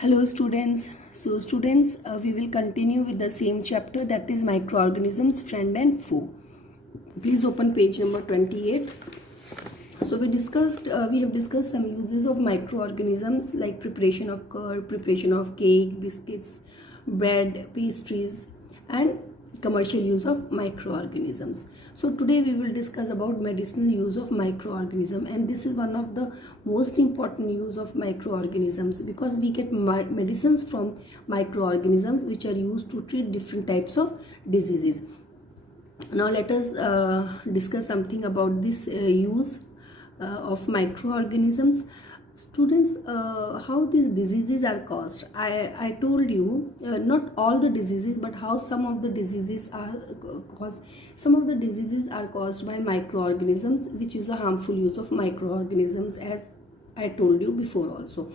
Hello students. We will continue with the same chapter, that is microorganisms, friend and foe. Please open page number 28. So we have discussed some uses of microorganisms like preparation of curd, preparation of cake, biscuits, bread, pastries, and commercial use of microorganisms. So today we will discuss about medicinal use of microorganism, and this is one of the most important use of microorganisms because we get medicines from microorganisms which are used to treat different types of diseases. Now let us discuss something about this use of microorganisms. Students, how these diseases are caused. I told you not all the diseases, but how some of the diseases are caused. Some of the diseases are caused by microorganisms, which is a harmful use of microorganisms, as I told you before also.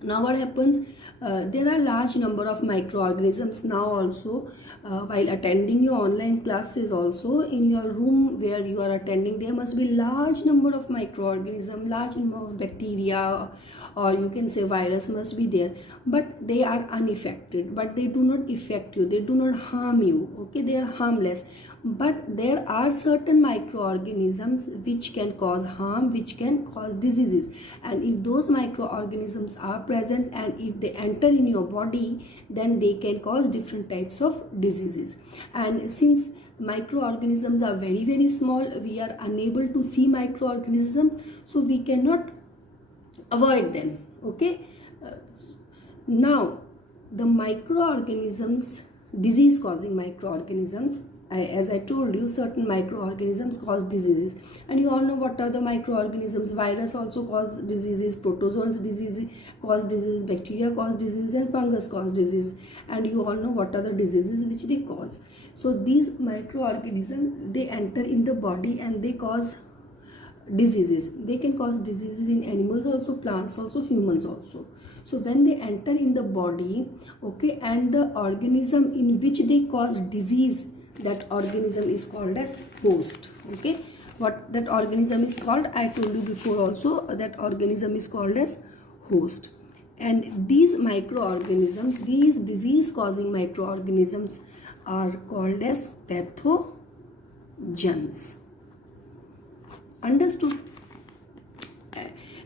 Now what happens, there are large number of microorganisms now also. While attending your online classes also, in your room where you are attending, there must be large number of microorganisms, large number of bacteria, or you can say virus must be there, but they are unaffected, but they do not affect you, they do not harm you, okay, they are harmless. But there are certain microorganisms which can cause harm, which can cause diseases, and if those microorganisms are present and if they enter in your body, then they can cause different types of diseases. And since microorganisms are very small, we are unable to see microorganisms, so we cannot avoid them, okay. Now the microorganisms, disease causing microorganisms, as I told you, certain microorganisms cause diseases, and you all know what are the microorganisms. Virus also cause diseases, protozoans disease cause disease, bacteria cause disease, and fungus cause disease, and you all know what are the diseases which they cause. So these microorganisms, they enter in the body and they cause diseases. They can cause diseases in animals also, plants also, humans also. So when they enter in the body, okay, and the organism in which they cause disease, that organism is called as host, okay. What that organism is called, I told you before also, that organism is called as host. And these microorganisms, these disease causing microorganisms, are called as pathogens. Understood?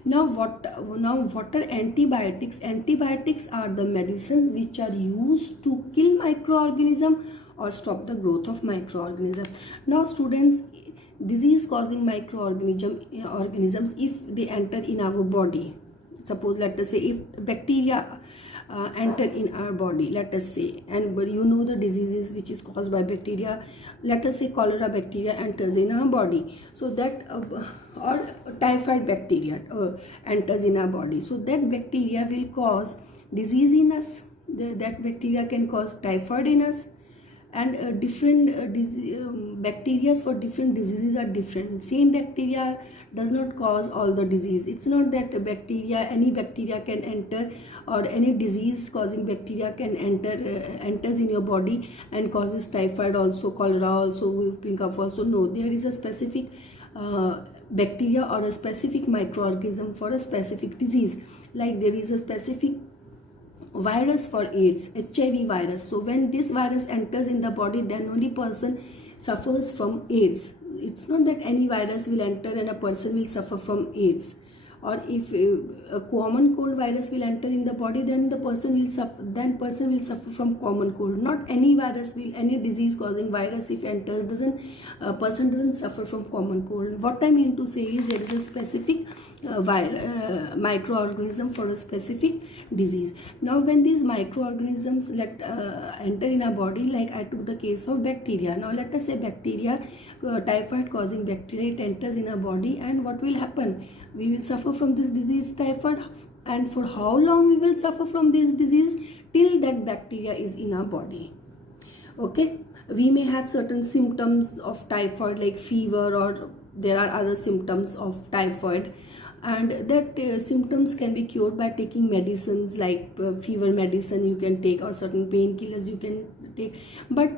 Now what are antibiotics? Antibiotics are the medicines which are used to kill microorganism or stop the growth of microorganism. Now students, disease causing microorganisms, if they enter in our body, suppose let us say if bacteria enter in our body, let us say, and you know the diseases which is caused by bacteria, let us say cholera bacteria enters in our body, so that or typhoid bacteria enters in our bacteria, so that bacteria will cause disease in us. That bacteria can cause typhoid in us, and different bacteria for different diseases are different. Same bacteria does not cause all the disease. It's not that any bacteria can enter, or any disease causing bacteria can enters in your body and causes typhoid also, cholera also, whooping cough also. No, there is a specific bacteria or a specific microorganism for a specific disease. Like there is a specific virus for AIDS, HIV virus. So when this virus enters in the body, then only person suffers from AIDS. It's not that any virus will enter and a person will suffer from AIDS. Or if a common cold virus will enter in the body, then the person will suffer from common cold. Not any virus will, any disease causing virus if enters, person doesn't suffer from common cold. What I mean to say is there is a specific microorganism for a specific disease. Now when these microorganisms enter in our body, like I took the case of bacteria. Now let us say bacteria, typhoid causing bacteria, it enters in our body, and what will happen? We will suffer from this disease, typhoid. And for how long we will suffer from this disease? Till that bacteria is in our body, okay. We may have certain symptoms of typhoid like fever, or there are other symptoms of typhoid, and that symptoms can be cured by taking medicines like fever medicine you can take, or certain painkillers you can take, but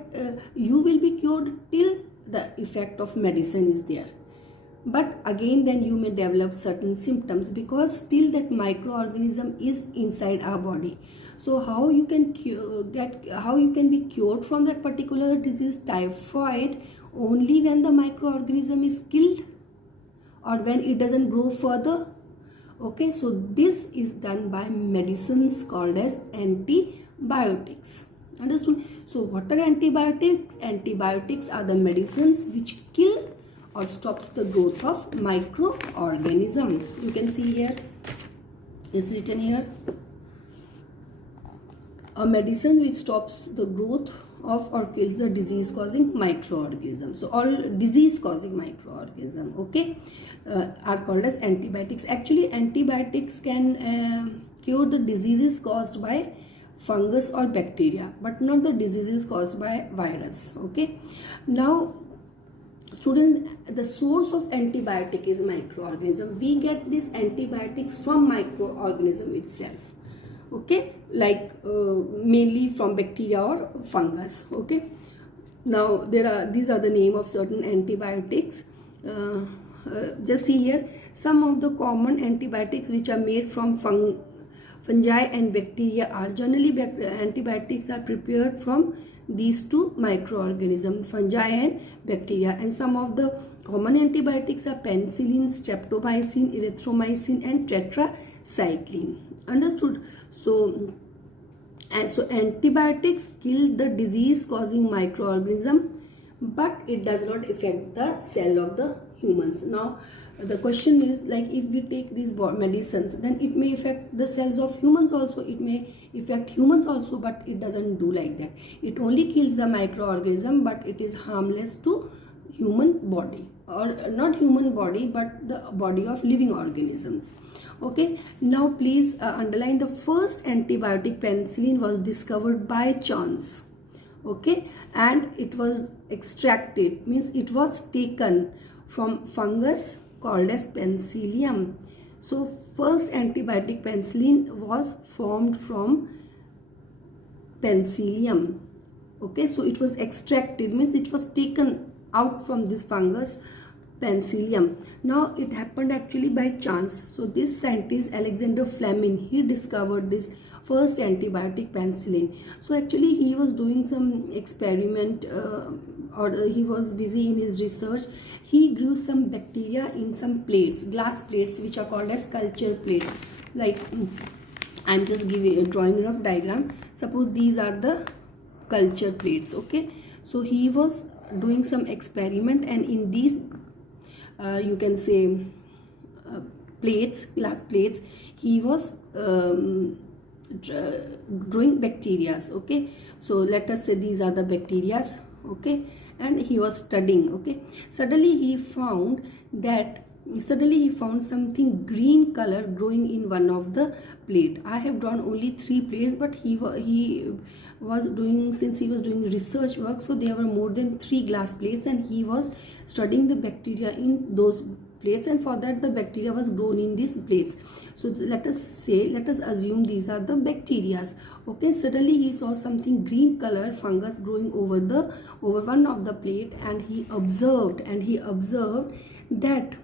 you will be cured till the effect of medicine is there. but again then you may develop certain symptoms, because still that microorganism is inside our body. So how you can be cured from that particular disease, typhoid, only when the microorganism is killed or when it doesn't grow further. Okay, so this is done by medicines called as antibiotics. Understood? So what are antibiotics? Antibiotics are the medicines which kill or stops the growth of microorganism. You can see here, it's written here, a medicine which stops the growth of or kills the disease causing microorganism. So all disease causing microorganism, okay, are called as antibiotics. Actually antibiotics can cure the diseases caused by fungus or bacteria, but not the diseases caused by virus. Okay, now student, the source of antibiotic is microorganism. We get these antibiotics from microorganism itself. Okay, like mainly from bacteria or fungus. Okay, now these are the name of certain antibiotics. Just see here, some of the common antibiotics which are made from fungi and bacteria are generally antibiotics are prepared from these two microorganisms, fungi and bacteria. And some of the common antibiotics are penicillin, streptomycin, erythromycin and tetracycline. Understood? So antibiotics kill the disease causing microorganism, but it does not affect the cell of the humans. Now the question is, like, if we take these medicines, then it may affect the cells of humans also, it may affect humans also, but it doesn't do like that. It only kills the microorganism, but it is harmless to human body, or not human body but the body of living organisms. Okay, now please underline the first antibiotic, penicillin, was discovered by chance. Okay, and it was extracted, means it was taken from fungus called as Penicillium. So first antibiotic penicillin was formed from Penicillium. Okay, so it was extracted, means it was taken out from this fungus Penicillium. Now it happened actually by chance. So this scientist Alexander Fleming, he discovered this first antibiotic penicillin. So actually he was doing some experiment or he was busy in his research. He grew some bacteria in some plates, glass plates, which are called as culture plates. Like I'm just drawing a rough diagram. Suppose these are the culture plates. Okay, so he was doing some experiment, and in these you can say plates, glass plates, he was growing bacterias. Okay, so let us say these are the bacterias. Okay, and he was studying. Okay, suddenly he found something green color growing in one of the plate. I have drawn only 3 plates, but he was doing, since he was doing research work, so there were more than 3 glass plates, and he was studying the bacteria in those plates, and for that the bacteria was grown in these plates. So let us assume these are the bacteria. Okay, suddenly he saw something green color fungus growing over one of the plate, and he observed that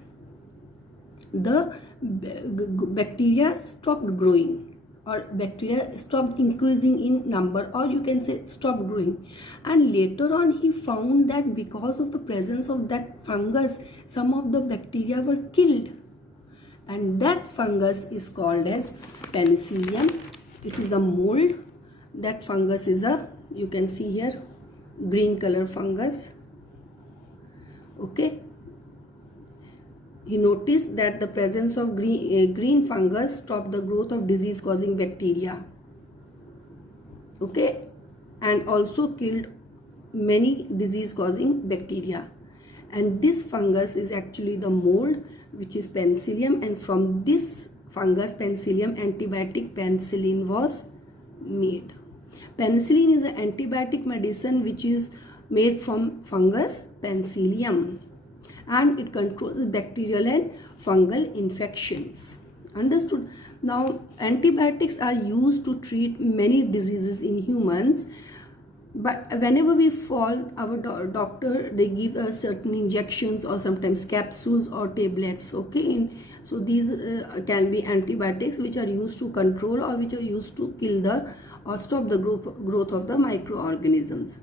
the bacteria stopped growing, or bacteria stopped increasing in number, or you can say stopped growing. And later on he found that because of the presence of that fungus, some of the bacteria were killed, and that fungus is called as Penicillium. It is a mold. That fungus is you can see here, green color fungus. Okay, he noticed that the presence of green fungus stopped the growth of disease causing bacteria. Okay, and also killed many disease causing bacteria. And this fungus is actually the mold, which is Penicillium, and from this fungus Penicillium, antibiotic penicillin was made. Penicillin is an antibiotic medicine which is made from fungus Penicillium, and it controls bacterial and fungal infections. Understood? Now antibiotics are used to treat many diseases in humans, But whenever we fall, our doctor, they give us certain injections or sometimes capsules or tablets. Okay, so these can be antibiotics which are used to control or which are used to kill the or stop the growth of the microorganisms.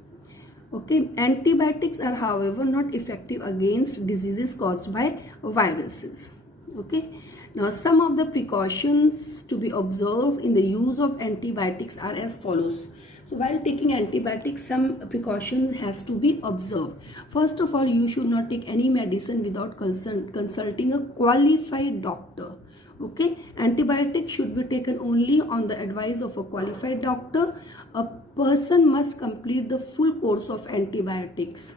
Okay, antibiotics are however not effective against diseases caused by viruses. Okay, now some of the precautions to be observed in the use of antibiotics are as follows. So while taking antibiotics, some precautions has to be observed. First of all, you should not take any medicine without consulting a qualified doctor. Okay, antibiotics should be taken only on the advice of a qualified doctor. A person must complete the full course of antibiotics.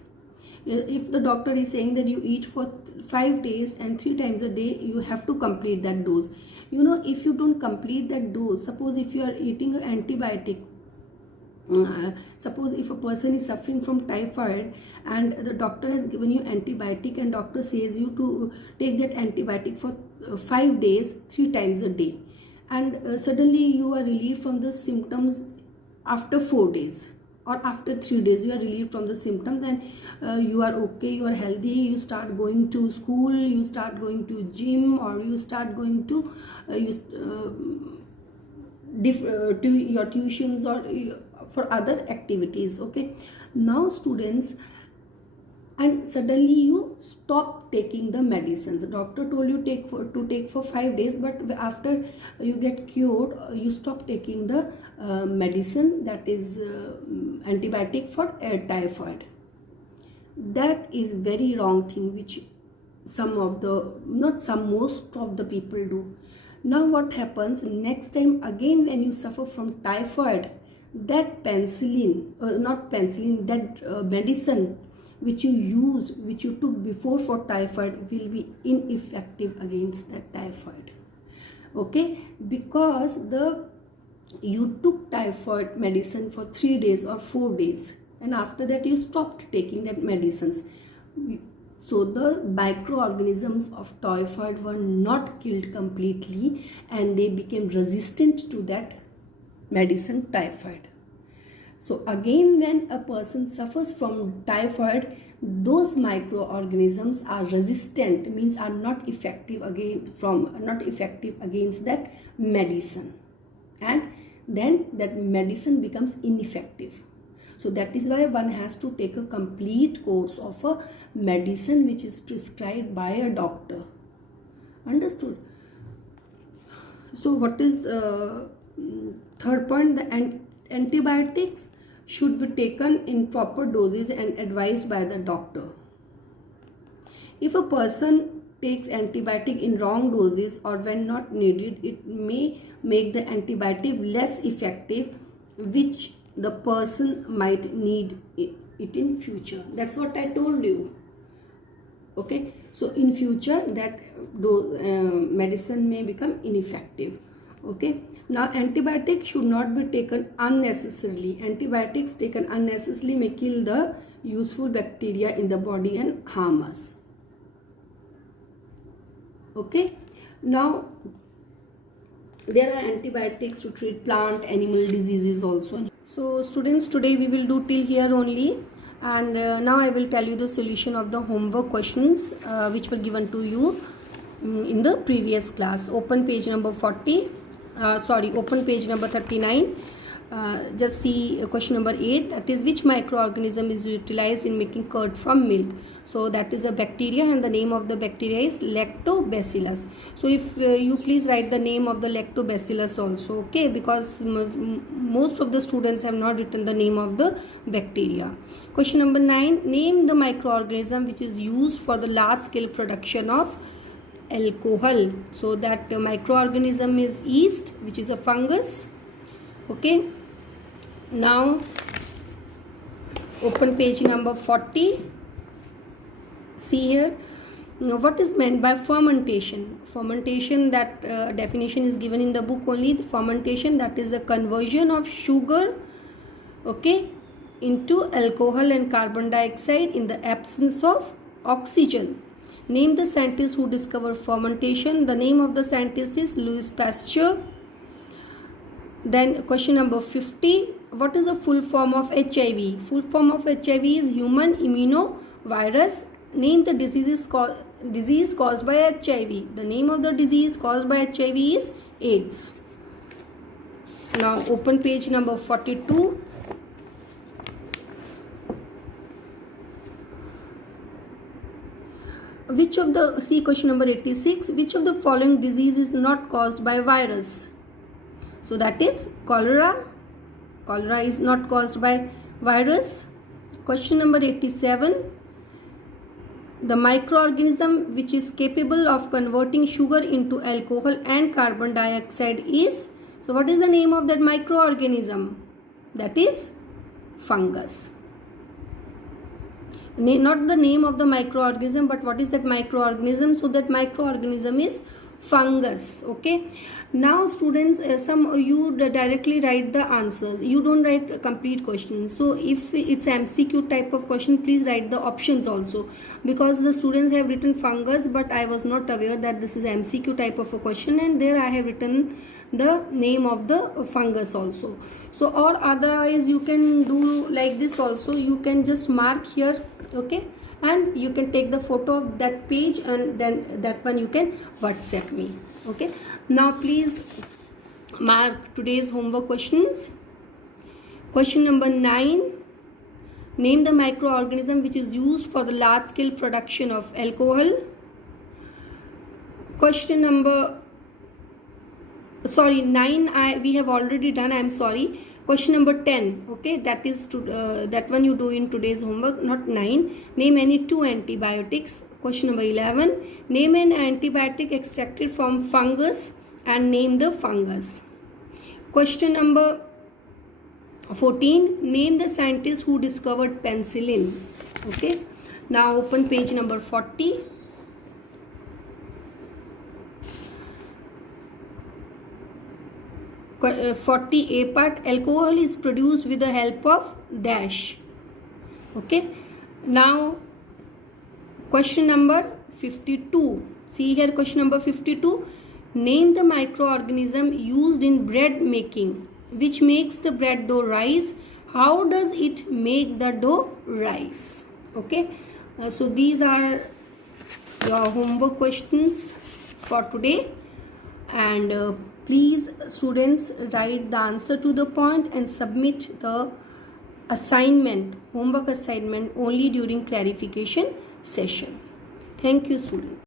If the doctor is saying that you eat for 5 days and 3 times a day, you have to complete that dose. You know, if you don't complete that dose, suppose if you are eating an antibiotic, suppose if a person is suffering from typhoid and the doctor has given you antibiotic and doctor says you to take that antibiotic for 5 days 3 times a day, and suddenly you are relieved from the symptoms after 4 days or after 3 days, you are relieved from the symptoms and you are okay, you are healthy, you start going to school, you start going to gym, or you start going to to your tuitions or for other activities. Okay, now students, and suddenly you stop taking the medicines. The doctor told you to take for 5 days, but after you get cured, you stop taking the medicine, that is antibiotic for typhoid. That is very wrong thing which most of the people do. Now what happens next time again when you suffer from typhoid, that medicine which you took before for typhoid will be ineffective against that typhoid. Okay, because you took typhoid medicine for 3 days or 4 days and after that you stopped taking that medicines. So the microorganisms of typhoid were not killed completely and they became resistant to that medicine typhoid. So again, when a person suffers from typhoid, those microorganisms are resistant, means are not effective against that medicine, and then that medicine becomes ineffective. So that is why one has to take a complete course of a medicine which is prescribed by a doctor. Understood? So what is the third point? The antibiotics should be taken in proper doses and advised by the doctor. If a person takes antibiotic in wrong doses or when not needed, it may make the antibiotic less effective, which the person might need it in future. That's what I told you. Okay, so in future that medicine may become ineffective. Okay, now antibiotics should not be taken unnecessarily. Antibiotics taken unnecessarily may kill the useful bacteria in the body and harm us. Okay, now there are antibiotics to treat plant, animal diseases also. So students, today we will do till here only, and now I will tell you the solution of the homework questions which were given to you in the previous class. Open page number 39. Just see question number 8, that is which microorganism is utilized in making curd from milk. So that is a bacteria and the name of the bacteria is Lactobacillus. So if you please write the name of the Lactobacillus also, okay, because most of the students have not written the name of the bacteria. Question number 9, name the microorganism which is used for the large scale production of alcohol. So that microorganism is yeast, which is a fungus. Okay, now open page number 40. See here, now what is meant by fermentation? Fermentation, that definition is given in the book only. The fermentation, that is the conversion of sugar, okay, into alcohol and carbon dioxide in the absence of oxygen. Name the scientist who discovered fermentation. The name of the scientist is Louis Pasteur. Then question number 50, what is the full form of HIV? Full form of HIV is human immunovirus. Name the disease caused by HIV. The name of the disease caused by HIV is AIDS. Now open page number 42. See question number 86. Which of the following disease is not caused by virus? So that is cholera. Cholera is not caused by virus. Question number 87. The microorganism which is capable of converting sugar into alcohol and carbon dioxide is, so what is the name of that microorganism? That is fungus. Not the name of the microorganism, but what is that microorganism? So that microorganism is fungus. Okay. Now students, some you directly write the answers. You don't write complete questions. So if it's MCQ type of question, please write the options also, because the students have written fungus, but I was not aware that this is MCQ type of a question, and there I have written the name of the fungus also. So or otherwise you can do like this also. You can just mark here, okay, and you can take the photo of that page, and then that one you can WhatsApp me. Okay. Now please mark today's homework questions. Question number 9. Name the microorganism which is used for the large scale production of alcohol. Question number 9 we have already done. I am sorry. Question number 10. Okay, that is that one you do in today's homework, not 9. Name any 2 antibiotics. Question number 11. Name an antibiotic extracted from fungus and name the fungus. Question number 14. Name the scientist who discovered penicillin. Okay. Now open page number 40. Uh, 40A part. Alcohol is produced with the help of dash. Okay. Now question number 52. See here, question number 52. Name the microorganism used in bread making which makes the bread dough rise. How does it make the dough rise? Okay. So these are your homework questions for today, and please students write the answer to the point and submit the assignment, homework assignment, only during clarification session. Thank you students.